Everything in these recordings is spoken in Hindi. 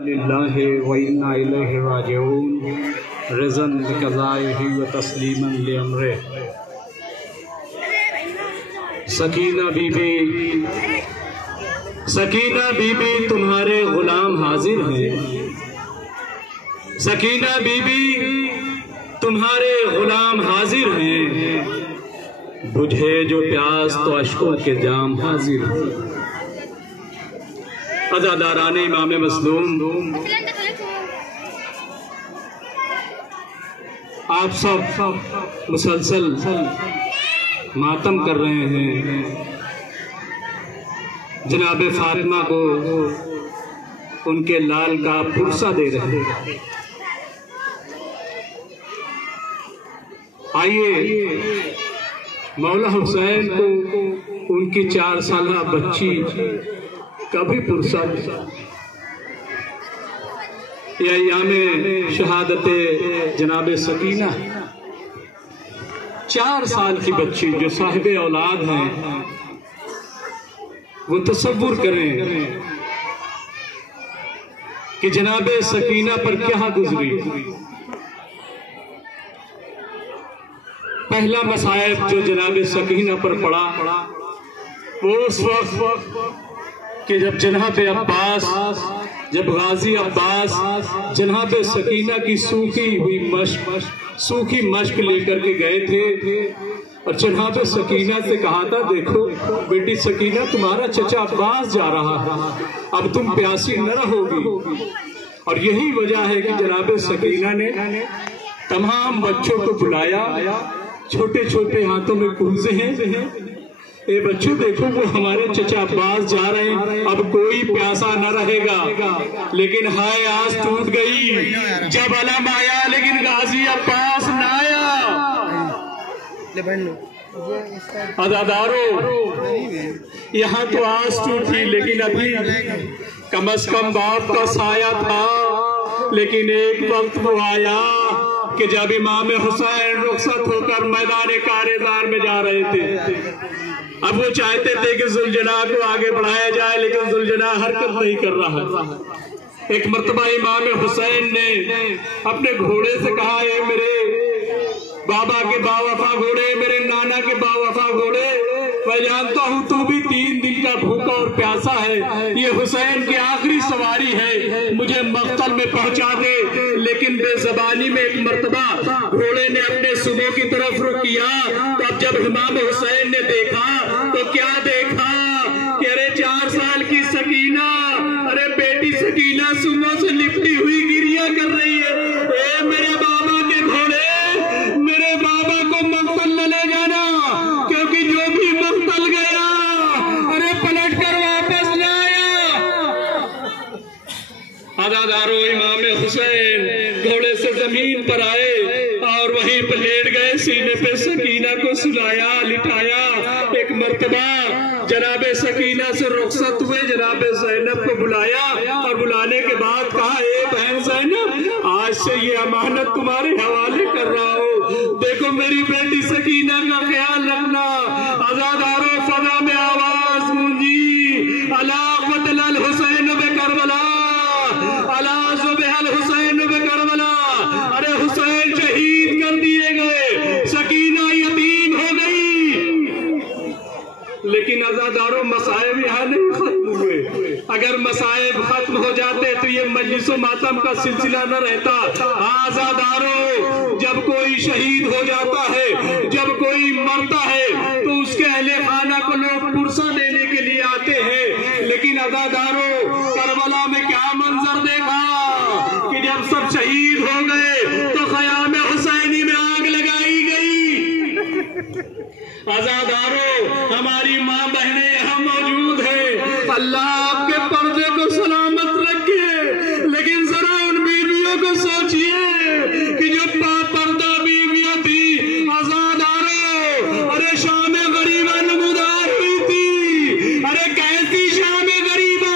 लिल्लाहि व इन्ना इलैहि राजिऊन रिज़न बिक़ज़ाइहि व तस्लीमन लिअम्रिहि। सकीना बीबी तुम्हारे गुलाम हाजिर हैं। सकीना बीबी तुम्हारे गुलाम हाजिर हैं। बुझे जो प्यास तो अश्कों के जाम हाजिर हैं। अज़ादाराने इमाम मज़लूम, आप सब मुसलसल मातम कर रहे हैं। जनाब फातिमा को उनके लाल का पुरसा दे रहे हैं। आइए मौला हुसैन को उनकी 4 साला बच्ची कभी पुरसा या यामे शहादते जनाब सकीना 4 साल की बच्ची जो साहिबे औलाद हैं, वो तसव्वुर करें कि जनाबे सकीना पर क्या गुजरी। पहला मसाइब जो जनाबे सकीना पर पड़ा वो उस वक्त कि जब जनाबे अब्बास, जब गाजी अब्बास जनाबे सकीना की सूखी मश्क लेकर के गए थे और जनाब सकीना से कहा था, देखो बेटी सकीना, तुम्हारा चचा अब्बास जा रहा है, अब तुम प्यासी न रहोगी। और यही वजह है कि जनाब सकीना ने तमाम बच्चों को बुलाया। छोटे छोटे हाथों में कूजे हैं। ए बच्चों देखो, वो हमारे चचा अब्बास जा रहे हैं, अब कोई प्यासा न रहेगा। लेकिन हाय आज टूट गई जब अलम आया, लेकिन गाजी अब्बास न आया। अज़ादारों, यहाँ तो आज टूटी, लेकिन अभी कम से कम बाप का साया था। लेकिन एक वक्त वो आया कि जब इमाम हुसैन रुखसत होकर मैदान कारेज़ार में जा रहे थे। अब वो चाहते थे कि जुलजना को आगे बढ़ाया जाए, लेकिन जुलजना हरकत नहीं कर रहा है। एक मर्तबा इमाम हुसैन ने अपने घोड़े से कहा, ये मेरे बाबा के बावफा घोड़े, मेरे नाना के बावफा घोड़े, मैं जानता हूँ तू भी 3 दिन का भूखा और प्यासा है, ये हुसैन की आखिरी सवारी है, मुझे मक्तल में पहुंचा दे। लेकिन बेज़बानी में एक मर्तबा घोड़े ने अपने सुबह की तरफ रुख किया। तो अब जब इमाम हुसैन ने देखा तो क्या देखा कि अरे 4 साल की सकीना, अरे बेटी सकीना सुबह से लिपटी हुई गिरिया कर रही है। ए मेरे बाबा के घोड़े, मेरे बाबा को मक्तल न ले जाना, क्योंकि जो भी मक्तल गया अरे पलट कर वापस न आया। अज़ादारों, इमाम हुसैन घोड़े से जमीन पर आए और वहीं पर लेट गए, सीने पे सकीना को सुलाया, लिटाया। एक मर्तबा जनाबे सकीना से रुखसत हुए, जनाबे ज़ैनब को बुलाया और बुलाने के बाद कहा, ए बहन ज़ैनब, आज से ये अमानत तुम्हारे हवाले कर रहा हूँ, देखो मेरी बेटी सकीना का ख्याल रखना। अज़ादारों, फजा में आवाज गूंजी, अला क़तल हुसैन बे करबला, अला ज़ुबिहल हुसैन बे करबला। अरे हुसैन शहीद कर दिए गए, सकीना यतीम हो गई। लेकिन अज़ादारों, मसाइब यहाँ नहीं खत्म हुए। अगर मसाइब खत्म हो जाते तो ये मजलिसो मातम का सिलसिला न रहता। अज़ादारों, जब कोई शहीद हो जाता है, जब कोई मरता है, तो उसके अहले खाना को लोग पुरसा देने के लिए आते हैं। लेकिन अज़ादारों, करबला में क्या मंजर देखा कि जब सब शहीद हो गए तो ख़याम हुसैनी में आग लगाई गई। अज़ादारों, हमारी माँ बहनें यहाँ मौजूद हैं, अल्लाह आपके पर्दे को सलामत रखे। लेकिन जरा उन बीवियों को सोचिए कि जो पर्दा बीवियां थी, अज़ादारों, अरे शाम गरीबा नमूदार हुई थी। अरे कैसी शाम गरीबा,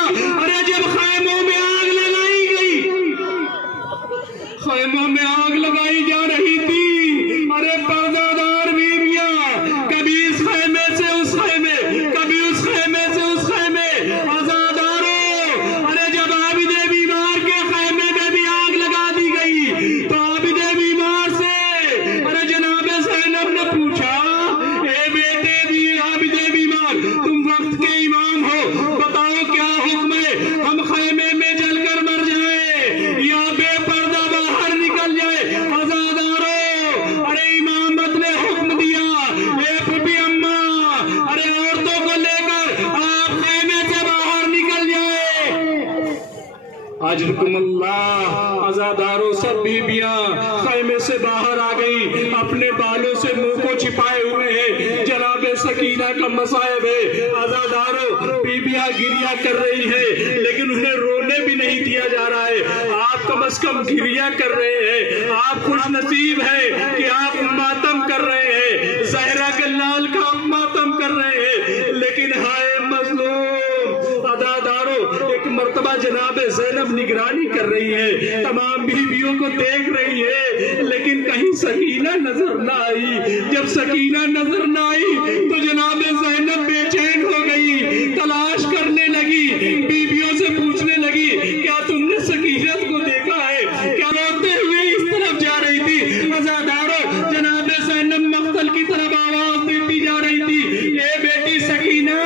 अजरकुमुल्लाह आजादारों सब बीबियां खैमे से बाहर आ गई, अपने बालों से मुंह को छिपाए हुए हैं। जनाबे सकीना का मसायब है। आजादारों बीबियां गिरिया कर रही है, लेकिन उन्हें रोने भी नहीं दिया जा रहा है। आप कम से कम गिरिया कर रहे हैं। आप खुश नसीब है कि आप मातम कर रहे हैं, जहरा के लाल का मातम कर रहे हैं। लेकिन हाय मजलूम अदादारों, एक मर्तबा जनाबे ज़ैनब निगरानी कर रही है, तमाम बीवियों को देख रही है, लेकिन कहीं सकीना नजर ना आई। जब सकीना नजर ना आई तो जनाबे ज़ैनब बेचैन हो गई, तलाश करने लगी, बीवियों से पूछने लगी क्या तुमने सकीनत को देखा है? क्या रोते हुए इस तरफ जा रही थी? अज़ादारों जनाबे ज़ैनब मक्तल की तरफ आवाज देती जा रही थी, ए बेटी सकीना,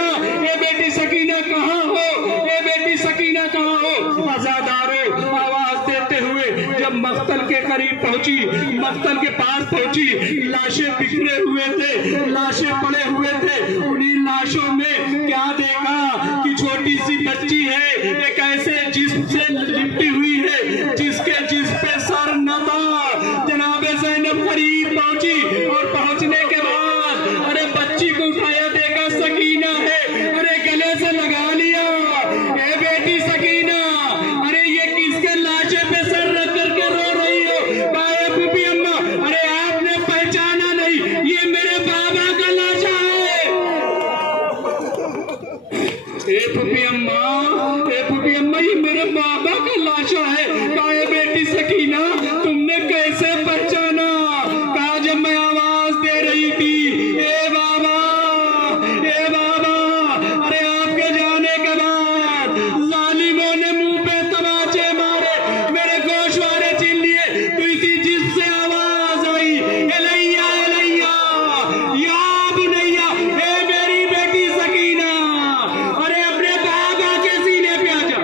ए बेटी सकीना कहाँ हो? ए बेटी सकीना कहाँ हो? अज़ादारों आवाज देते हुए जब मक्तल के करीब पहुंची, मक्तल के पास पहुंची, लाशें बिखरे हुए थे, लाशें पड़े हुए थे। उन्हीं लाशों में क्या देखा कि छोटी सी बच्ची है, एक ऐसे जिस्म से लिपटी हुई है जिसके जिस्म पे सर न था। जनाबे ज़ैनब करीब पहुंची और पहुंचने के बाद अरे बच्ची को उठाया, देखा सकीना है, अरे गले से लगा लिया, ए बेटी सकीना, अरे ये किसके लाशे पे सर रख करके रो रही हो? काहे बीबी अम्मा, अरे आपने पहचाना नहीं, ये मेरे बाबा का लाशा है। ए फूफी अम्मा, ए फूफी अम्मा, ये मेरे बाबा का लाशा है। काहे बेटी सकीना, तुमने कैसे पहचाना? कहा जब मैं आवाज दे रही थी, ए बाबा, ए बाबा, अरे आपके जाने के बाद जालिमों ने मुंह पे तमाचे मारे, मेरे गोशवारे छीन लिए, तो इसी जिस से आवाज आई, एलैया एलैया या बुनैया, ए मेरी बेटी सकीना, अरे अपने बाबा के सीने पे आ जा।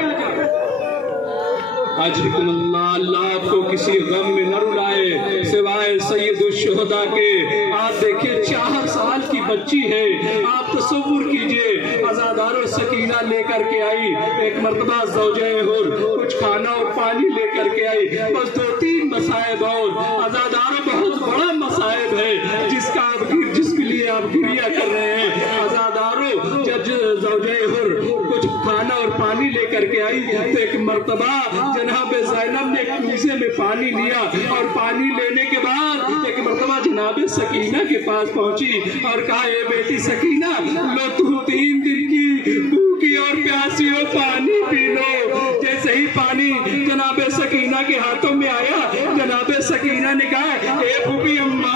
अजरकुमुल्लाह, अल्लाह आपको किसी गम में न रुलाए सिवाय सैयदुश्शुहदा के। आप देखिए 4 साल की बच्ची है, आप तसव्वुर कीजिए। अज़ादारों सकीना लेकर के आई, एक मर्तबा ज़ौजे हुर कुछ खाना और पानी लेकर के आई, बस 2-3 मसायब और। अज़ादारों बहुत बड़ा मसायब है जिसके लिए आप गिरिया कर रहे हैं। अज़ादारों जब ज़ौजे हुर कुछ खाना और पानी लेकर के आई तो एक मर्तबा जनाबे ज़ैनब ने कूजे में पानी लिया और पानी लेने के बाद एक मर्तबा जनाबे सकीना के पास पहुंची और कहा, ए बेटी सकीना, लो तुम 3 दिन की भूखी और प्यासी हो, पानी पी लो। जैसे ही पानी जनाबे सकीना के हाथों में आया, जनाबे सकीना ने कहा, ए फूफी अम्मा,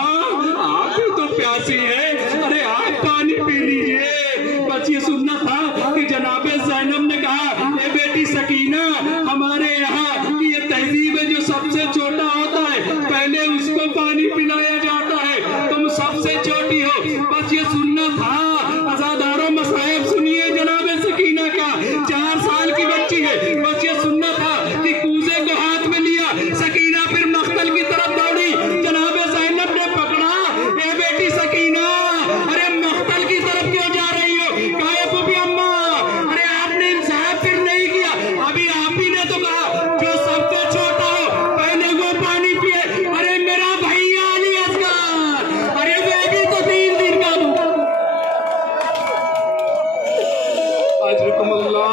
आप भी तो प्यासी है, अरे आप पानी पी लीजिए। बस ये सुनना था कि जनाबे ज़ैनब ने कहा, ए बेटी सकीना, हमारे यहाँ की ये तहजीब है, जो सबसे छोटा होता है पहले उसको पानी पिलाया जाता है, तुम सबसे छोटी हो। बस ये सुनना था। अज़ादारों मसायब सुनिए जनाबे सकीना का, 4 साल की बच्ची है, बस ये सुनना था कि कूजे को हाथ में लिया, सकीना फिर मख्तल की तरफ दौड़ी, जनाबे ज़ैनब ने पकड़ा, ए बेटी सकीना, अरे मख्तल की तरफ क्यों जा रही हो? कहा फूफी अम्मा, अरे आपने इंसाफ फिर नहीं किया, अभी आप ही ने तो कहा जो सबसे छोटा हो पहले वो पानी पिए। अरे मेरा भैया अली असगर, अरे वो भी तो 3 दिन का अजरकुमुल्लाह,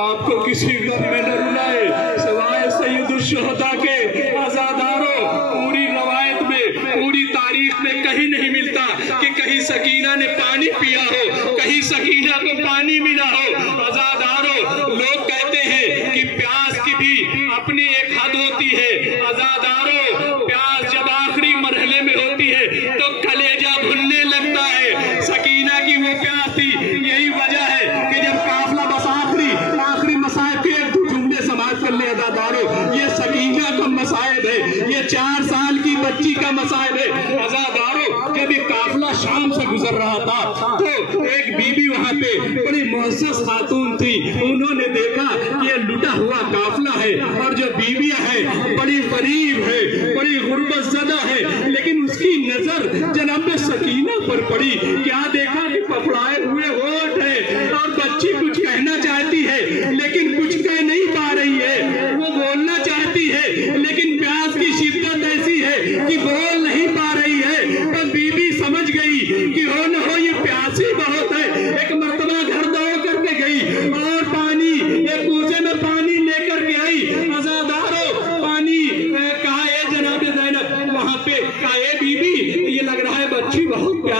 आपको किसी गम में न रुलाए सिवाय सैयदुश्शुहदा के। अज़ादारों पूरी रवायत में, पूरी तारीख में कहीं नहीं मिलता कि कहीं सकीना ने पानी पिया हो, कहीं सकीना को पानी मिला हो। अज़ादारों लोग कहते हैं कि प्यास की भी अपनी एक हद होती है। अज़ादारों प्यास जब आखिरी मरहले में होती है तो कलेजा भुनने लगता है। सकीना की वो प्यास थी, यही वजह है कि जब काफिला बस आखिरी मसायब के एक जुमले समाज कर ले। अज़ादारों ये सकीना का मसायब है, ये 4 साल की बच्ची का मसायब है। अज़ादारों जब ये काफिला शाम से गुजर रहा था तो एक बीबी वहां पे बड़ी मुअज़्ज़ज़ खातून थी, उन्होंने देखा कि ये लुटा हुआ काफिला है और जो बीबियां है बड़ी गरीब है, बड़ी गुर्बत ज़दा है, लेकिन उसकी नजर जनाब सकीना पर पड़ी। क्या देखा कि पपड़ाए हुए होठ है और बच्ची कुछ कहना चाहती है लेकिन कुछ कह नहीं पा रही है।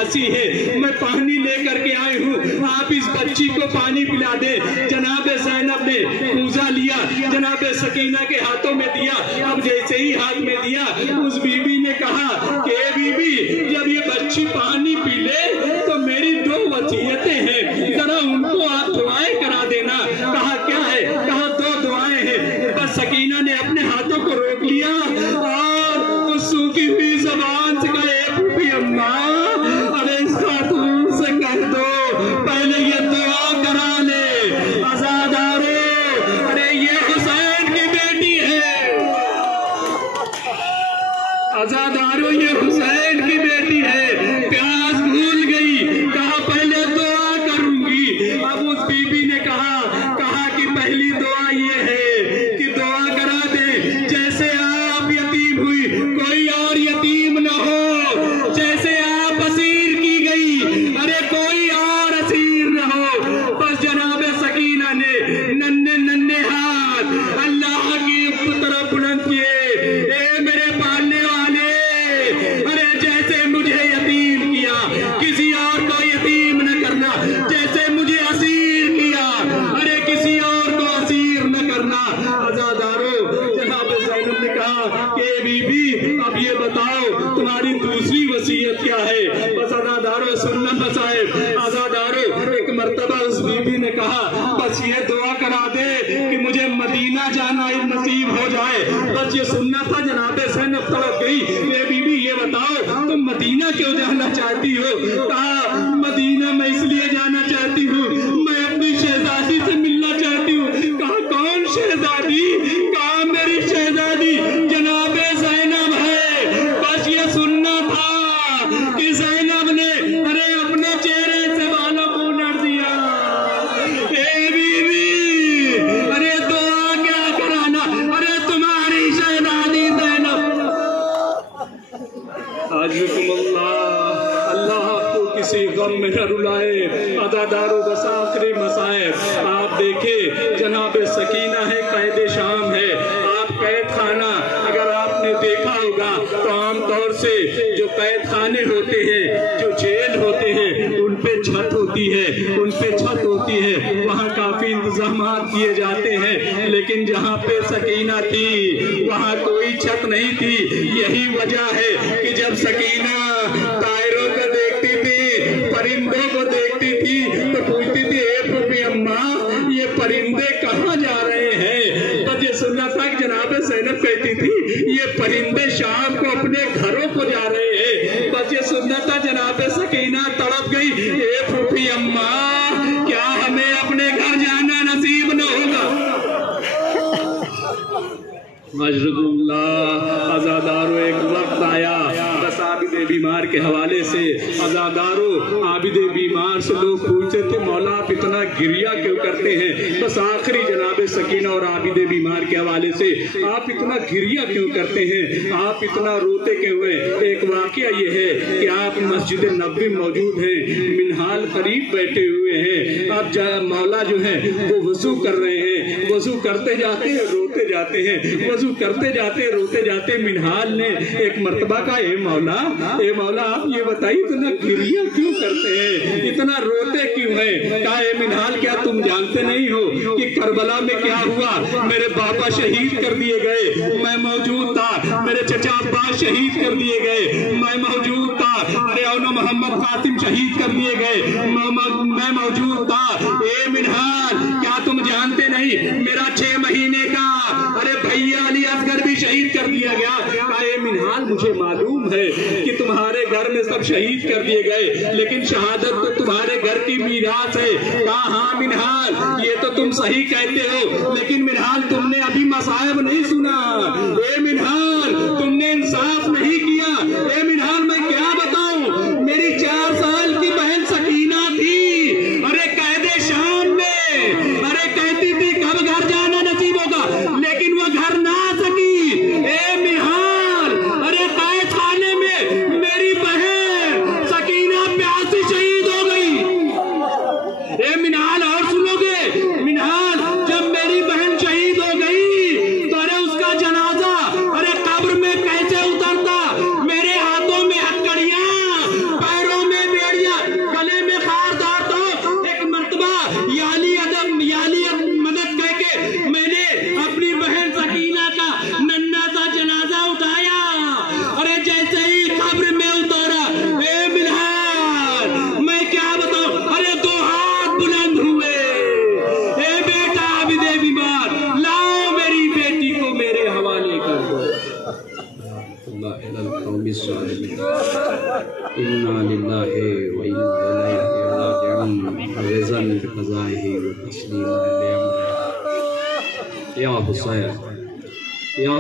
प्यासी है, मैं पानी लेकर के आई हूँ, आप इस बच्ची को पानी पिला दे। जनाब ज़ैनब ने पूजा लिया, जनाब सकीना के हाथों में दिया। अब जैसे ही हाथ में दिया, उस बीबी ने कहा कि बीबी, जब ये बच्ची पानी पी ले तो मेरी 2 वसीयतें हैं, जरा उनको आप दुआएं करा देना। कहा क्या है? कहा 2 दुआएं हैं। बस सकीना ने अपने हाथों को रोक लिया और उस सूखी हुई जबान से कहा, फूफी अम्मा, अरे इस खातून से कह दो पहले ये दुआ करा ले। आजादारो, अरे ये हुसैन की बेटी है, आजादारो ये हुसैन की बेटी है। प्यास भूल गई, कहा पहले दुआ करूंगी। अब उस बीबी ने कहा कि पहली दुआ ये है कि दुआ करा दे, जैसे आप यतीम हुई कोई और यतीम न हो, जैसे आप असीर की गई अरे कोई और असीर न हो। बस जनाब सकीना ने नन्हे नन्हे हाथ अल्लाह की तरफ बुलंद किए, ए मेरे पालने वाले, अरे जैसे मुझे यतीम किया किसी और को यतीम न करना, जैसे मुझे असीर किया अरे किसी और को असीर न करना। आजादारो, जनाब ज़ैनब ने कहा कि बीबी, अब ये बताओ तुम्हारी दूसरी वसीयत क्या है? बस आजादारो सुनना बसाए। आजादारो, एक मर्तबा उस बीबी ने कहा बस ये दुआ करा दे कि मुझे मदीना जाना नसीब हो जाए। बस ये सुनना था। जनाब ज़ैनब तड़प गई, ये बीबी ये बताओ तुम मदीना क्यों जाना चाहती हो? कहा मदीना मैं इसलिए जाना चाहती हूँ, मैं अपनी शहजादी से मिलना चाहती हूँ। कहा कौन शहजादी? कहा मेरी शहजादी जनाब ज़ैनब है। बस ये सुनना था कि ज़ैनब ने अरे अपने चेहरे से बालों को उड़ा दिया। ए बीबी, अरे दुआ क्या कराना, अरे तुम्हारी शहजादी ज़ैनब। अल्लाह आपको किसी गम में न रुलाए। अदादारो, बस आखिरी मसाइब आप देखे, जनाब सकीना है, कैद शाम है। आप कैद खाना अगर आपने देखा होगा तो आमतौर से जो कैद खाने होते हैं, जो जेल होते हैं, उन पे छत होती है, उन पे छत होती है, वहाँ काफी इंतजाम किए जाते हैं। लेकिन जहाँ पे सकीना थी वहाँ कोई छत नहीं थी। यही वजह है कि जब सकीना तायरों को देखती थी, परिंदों को देखती थी तो पूछती थी, ए फूफी अम्मा, ये परिंदे कहाँ जा रहे हैं? बस ये सुनना था कि जनाब ज़ैनब कहती थी ये परिंदे शाम को अपने घरों को जा रहे हैं। बस ये सुनना था। जनाब सकीना तड़प गई, ए फूफी अम्मा, क्या हमें अपने घर जाना नसीब न होगा? आजादारो, एक वक्त आया, बस आबिदे बीमार के हवाले से, आजादारो आबिदे बीमार से लोग पूछते थे मौला आप इतना गिरिया क्यों करते हैं? बस आखिरी जनाब सकीना और आबिदे बीमार के हवाले से, आप इतना गिरिया क्यों करते हैं, आप इतना रोते क्यों हैं? एक वाकया ये है कि आप मस्जिद नबवी मौजूद हैं, मिनहाल करीब बैठे हुए हैं। अब मौला जो है वो वजू कर रहे हैं, वजू करते जाते हैं रोते जाते हैं, वजू करते जाते रोते जाते। मिनहाल ने एक मर्तबा का, ए मौला आप ये बताइए इतना गिरिया क्यों करते हैं, इतना रोते क्यों हैं? कहा ए मिनहाल, क्या तुम जानते नहीं हो कि करबला में क्या हुआ? मेरे बाबा शहीद कर दिए गए, मैं मौजूद था। मेरे चचा अब्बास शहीद कर दिए गए, मैं मौजूद था। अरे औनो मोहम्मद कासिम शहीद कर दिए गए, मैं मौजूद था। ए मिनहाल, क्या तुम जानते नहीं मेरा 6 महीने का अरे भैया अली असगर भी शहीद कर दिया गया? कहा मिनहाल, मुझे मालूम है कि तुम्हारे घर में सब शहीद कर दिए गए, लेकिन शहादत तो तुम्हारे घर की मीरास है। कहा हाँ मिनहाल, ये तो तुम सही कहते हो, लेकिन मिनहाल तुमने अभी मसाइब नहीं सुना। ए मिनहाल, तुमने इंसाफ नहीं किया। ए मिनहाल, मैं क्या बताऊं, मेरी 4 साल की बहन सकीना थी, अरे कैदे शाम में, अरे कहती थी कब घर जाना नसीब होगा, लेकिन वो घर ना सकी। ए मिनहाल, अरे कैद खाने में मेरी बहन सकीना प्यासी शहीद हो गई। ए मिनहाल, और सुनोगे मिनहाल, जब मेरी बहन शहीद हो गई तो अरे उस अलल क़ौमिज़ ज़ालिमीन। इन्ना लिल्लाहि व इन्ना इलैहि राजिऊन। रिज़न बिक़ज़ाइहि व तस्लीमन लिअम्रिहि। या हुसैन या